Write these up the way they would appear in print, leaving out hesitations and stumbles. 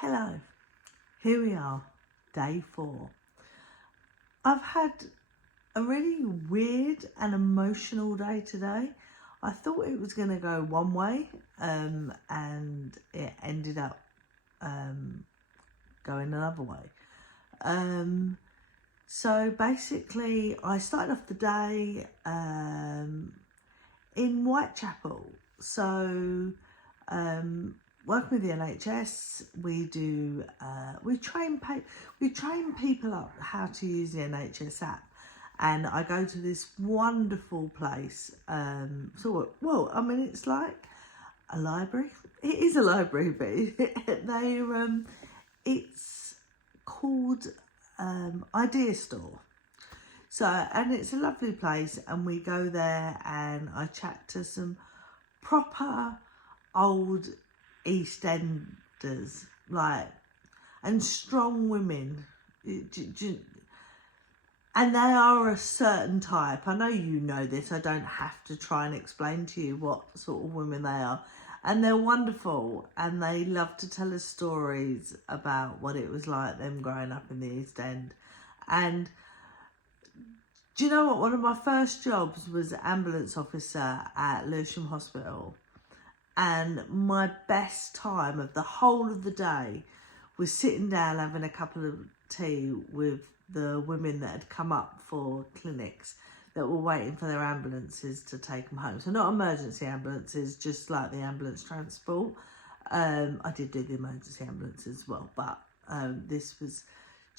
Hello, here we are, day 4. I've had a really weird and emotional day today. I thought it was going to go one way and it ended up going another way. So basically I started off the day in Whitechapel. So working with the NHS, we train people up how to use the NHS app, and I go to this wonderful place. It's like a library. It is a library, but it's called Idea Store. So, and it's a lovely place, and we go there and I chat to some proper old EastEnders, and strong women, and they are a certain type. I know you know this, I don't have to try and explain to you what sort of women they are, and they're wonderful, and they love to tell us stories about what it was like them growing up in the East End. And do you know what? One of my first jobs was ambulance officer at Lewisham Hospital. And my best time of the whole of the day was sitting down having a cup of tea with the women that had come up for clinics that were waiting for their ambulances to take them home. So not emergency ambulances, just like the ambulance transport. I did do the emergency ambulance as well, but this was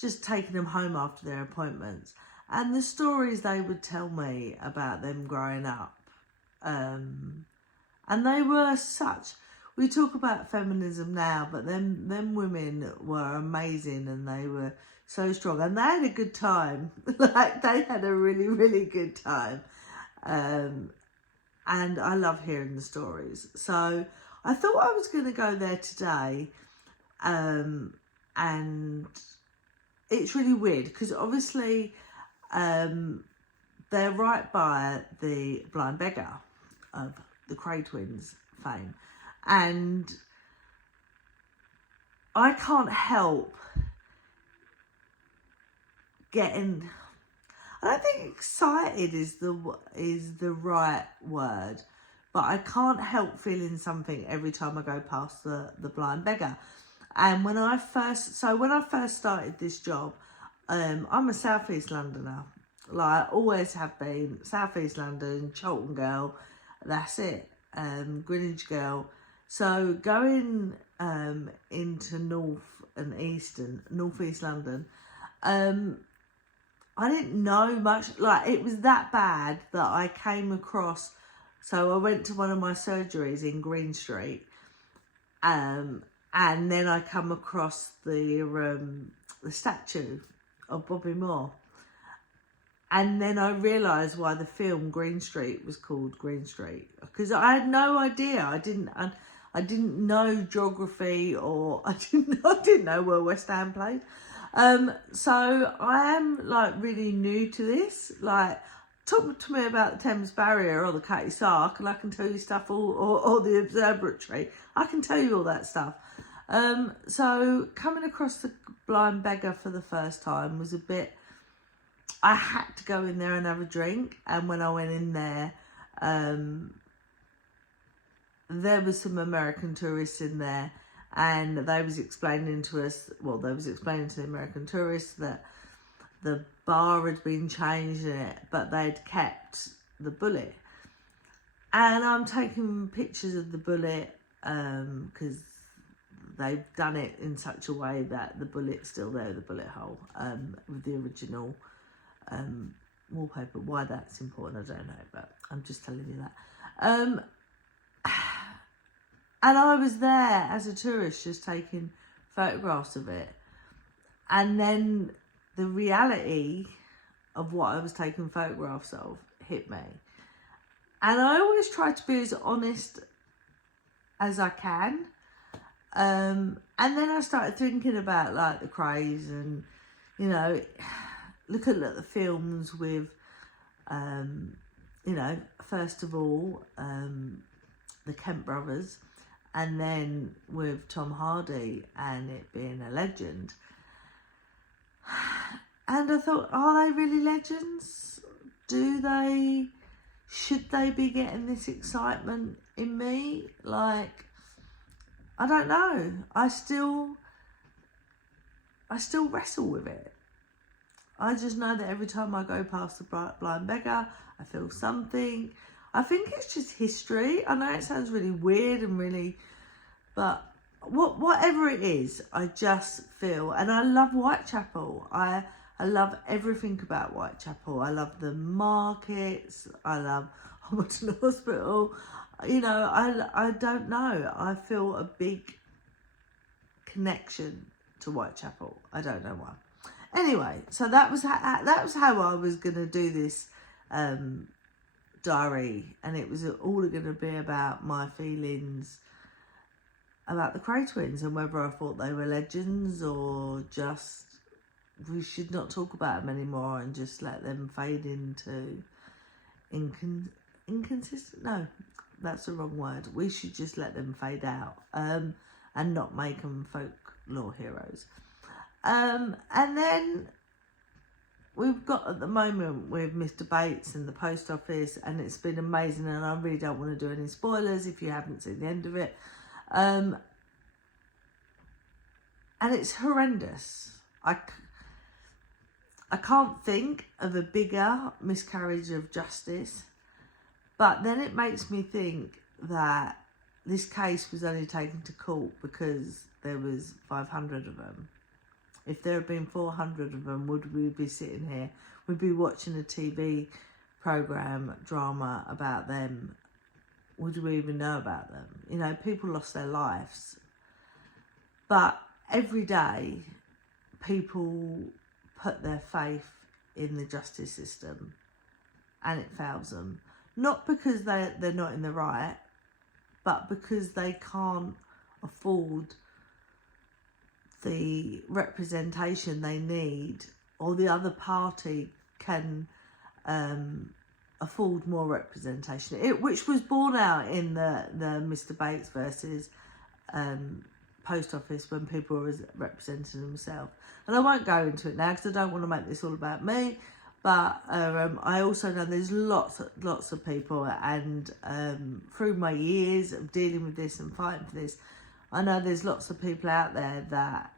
just taking them home after their appointments. And the stories they would tell me about them growing up, and they were such, we talk about feminism now, but them women were amazing, and they were so strong, and they had a good time. They had a really, really good time. And I love hearing the stories. So I thought I was going to go there today. And it's really weird because obviously they're right by the Blind Beggar of the Krays twins fame, and I can't help getting, I don't think excited is the right word, but I can't help feeling something every time I go past the Blind Beggar. And when I first started this job, I'm a South East Londoner, always have been. South East London, Cholton girl, that's it. Greenwich girl. So going into North East London, I didn't know much. It was that bad that I came across. So I went to one of my surgeries in Green Street, and then I come across the statue of Bobby Moore. And then I realised why the film Green Street was called Green Street, because I had no idea. I didn't know geography, or I didn't know where West Ham played. So I am really new to this. Talk to me about the Thames Barrier or the Catty Sark, and I can tell you stuff, or the observatory. I can tell you all that stuff. So coming across the Blind Beggar for the first time was a bit, I had to go in there and have a drink. And when I went in there, there was some American tourists in there, and they was explaining to us, they was explaining to the American tourists that the bar had been changed in it, but they'd kept the bullet. And I'm taking pictures of the bullet because they've done it in such a way that the bullet's still there, the bullet hole, with the original wallpaper. Why that's important, I don't know, but I'm just telling you that. And I was there as a tourist just taking photographs of it, and then the reality of what I was taking photographs of hit me. And I always try to be as honest as I can. And then I started thinking about the Krays, and look at the films with first of all the Kemp brothers, and then with Tom Hardy and it being a legend. And I thought, are they really legends? Should they be getting this excitement in me? Like, I don't know. I still wrestle with it. I just know that every time I go past the blind beggar, I feel something. I think it's just history. I know it sounds really weird and really, but whatever it is, I just feel, and I love Whitechapel. I love everything about Whitechapel. I love the markets. I love Homerton Hospital. You know, I don't know. I feel a big connection to Whitechapel. I don't know why. Anyway, so that was how I was gonna do this diary, and it was all going to be about my feelings about the Krays twins and whether I thought they were legends or just we should not talk about them anymore and just let them fade into inconsistent. No, that's the wrong word. We should just let them fade out and not make them folklore heroes. And then we've got at the moment with Mr. Bates and the post office, and it's been amazing, and I really don't want to do any spoilers if you haven't seen the end of it. And it's horrendous. I can't think of a bigger miscarriage of justice, but then it makes me think that this case was only taken to court because there was 500 of them. If there had been 400 of them, would we be sitting here? We'd be watching a TV programme, drama about them. Would we even know about them? You know, people lost their lives. But every day, people put their faith in the justice system and it fails them. Not because they're not in the right, but because they can't afford the representation they need, or the other party can afford more representation. Which was borne out in the Mr. Bates versus post office when people were representing themselves. And I won't go into it now because I don't want to make this all about me. But I also know there's lots of people, and through my years of dealing with this and fighting for this, I know there's lots of people out there that,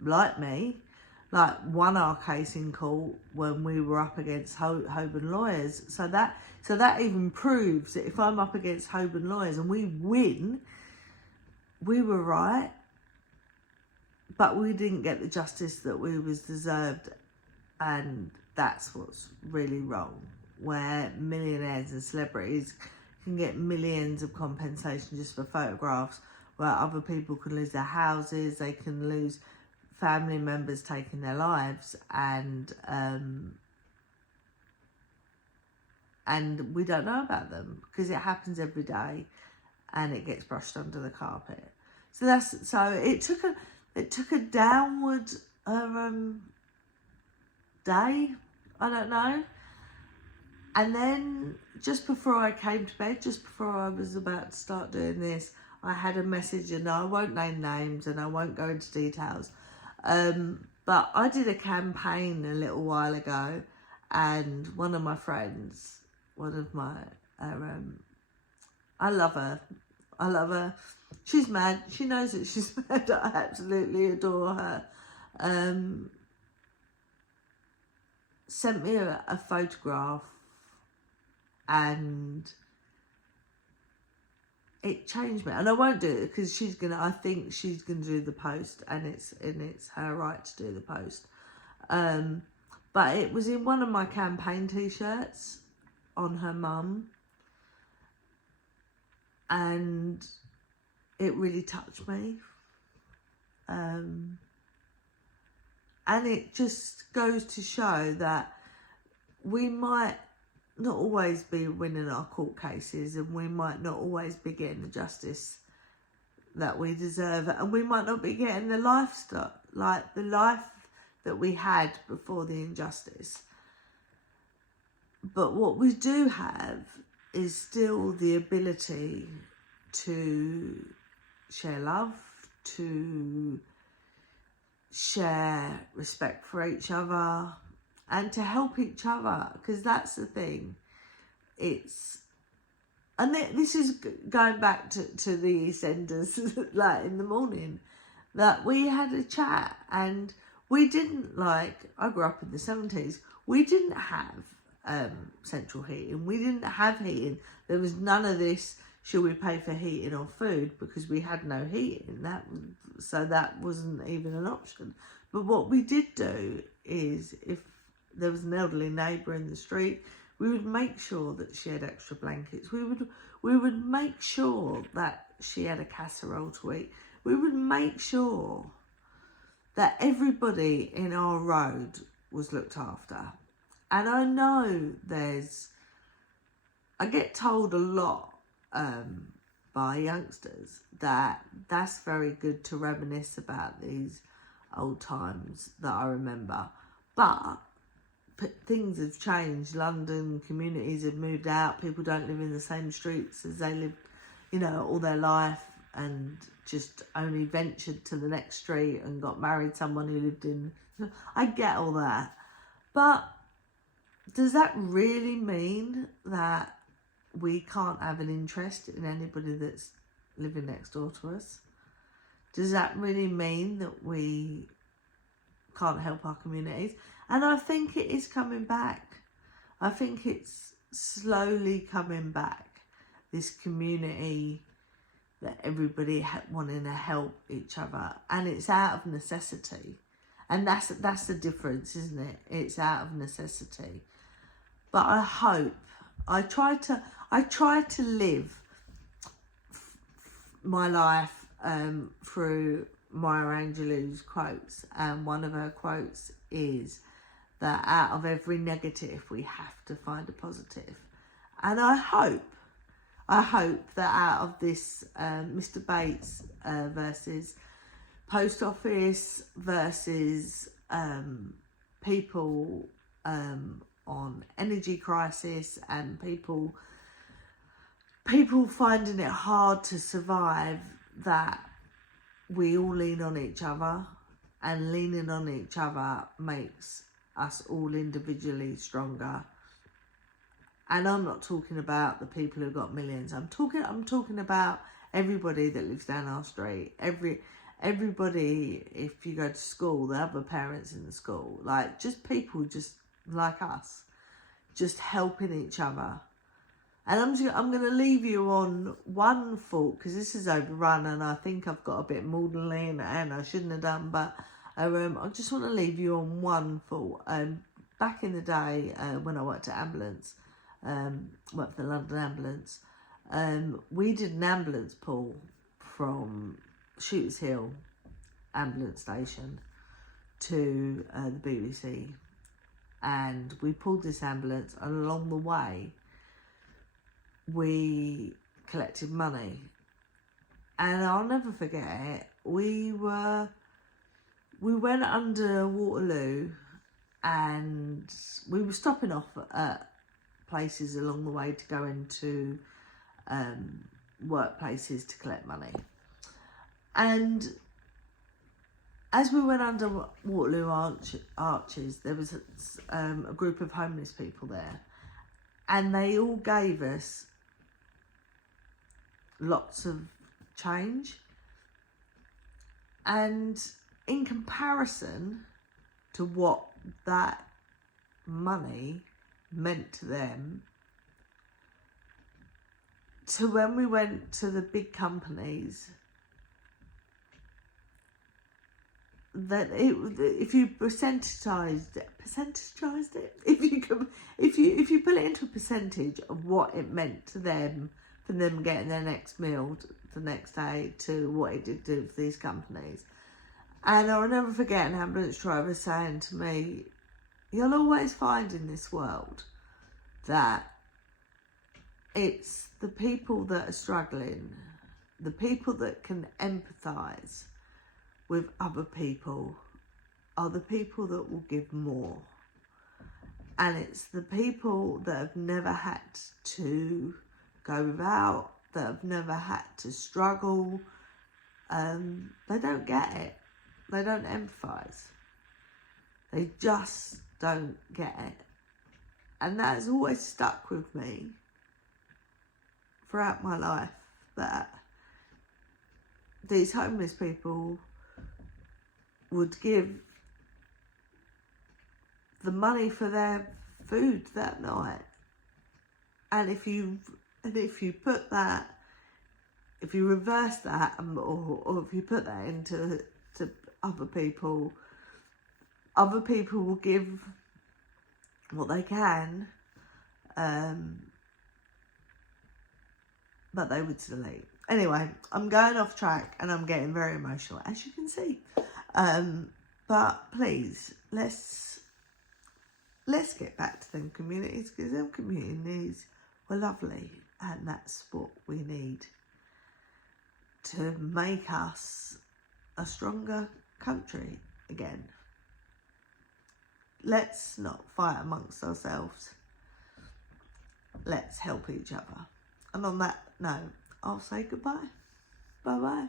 like me, like won our case in court when we were up against Holborn lawyers. So that even proves that if I'm up against Holborn lawyers and we win, we were right, but we didn't get the justice that we was deserved, and that's what's really wrong. Where millionaires and celebrities can get millions of compensation just for photographs, where other people can lose their houses, they can lose family members taking their lives, and we don't know about them because it happens every day and it gets brushed under the carpet. So it took a downward day, I don't know. And then just before I came to bed, just before I was about to start doing this, I had a message, and I won't name names and I won't go into details. But I did a campaign a little while ago, and one of my friends, I love her. She's mad. She knows that she's mad. I absolutely adore her. Sent me a photograph, and it changed me. And I won't do it because I think she's gonna do the post, and it's her right to do the post. But it was in one of my campaign t-shirts on her mum, and it really touched me. And it just goes to show that we might not always be winning our court cases, and we might not always be getting the justice that we deserve, and we might not be getting the life that we had before the injustice. But what we do have is still the ability to share love, to share respect for each other, and to help each other, because that's the thing. And this is going back to the EastEnders, like in the morning, that we had a chat, and we didn't I grew up in the 70s, we didn't have central heating, we didn't have heating, there was none of this, should we pay for heating or food, because we had no heating, so that wasn't even an option. But what we did do is, if there was an elderly neighbour in the street, we would make sure that she had extra blankets. We would make sure that she had a casserole to eat. We would make sure that everybody in our road was looked after. And I know I get told a lot by youngsters that that's very good to reminisce about these old times that I remember. But things have changed. London communities have moved out. People don't live in the same streets as they lived, all their life, and just only ventured to the next street and got married someone who lived in. I get all that. But does that really mean that we can't have an interest in anybody that's living next door to us? Does that really mean that we can't help our communities? And I think it is coming back. I think it's slowly coming back. This community that everybody wanting to help each other, and it's out of necessity. And that's the difference, isn't it? It's out of necessity. But I try to live my life through Maya Angelou's quotes, and one of her quotes is that out of every negative we have to find a positive. And I hope that out of this Mr. Bates versus post office versus people on energy crisis, and people finding it hard to survive, that we all lean on each other, and leaning on each other makes us all individually stronger. And I'm not talking about the people who've got millions. I'm talking about everybody that lives down our street. Everybody, if you go to school, the other parents in the school, just people just like us, just helping each other. And I'm going to leave you on one thought, because this is overrun and I think I've got a bit maudlin and I shouldn't have done, but I just want to leave you on one thought. Back in the day, when I worked at ambulance, worked for the London Ambulance, we did an ambulance pull from Shooters Hill ambulance station to the BBC, and we pulled this ambulance, and along the way we collected money. And I'll never forget it. We went under Waterloo, and we were stopping off at places along the way to go into workplaces to collect money. And as we went under Waterloo Arches, there was a group of homeless people there, and they all gave us lots of change. And in comparison to what that money meant to them, to when we went to the big companies, that if you percentagised it, if you put it into a percentage of what it meant to them, for them getting their next meal the next day, to what it did do for these companies. And I'll never forget an ambulance driver saying to me, you'll always find in this world that it's the people that are struggling, the people that can empathise with other people, are the people that will give more. And it's the people that have never had to go without, that have never had to struggle, they don't get it. They don't empathise. They just don't get it. And that has always stuck with me throughout my life, that these homeless people would give the money for their food that night. And if you put that, if you reverse that, or if you put that into other people will give what they can, but they would still eat. Anyway, I'm going off track and I'm getting very emotional, as you can see. But please, let's get back to them communities, because them communities were lovely, and that's what we need to make us a stronger country again. Let's not fight amongst ourselves. Let's help each other. And on that note, I'll say goodbye. Bye-bye.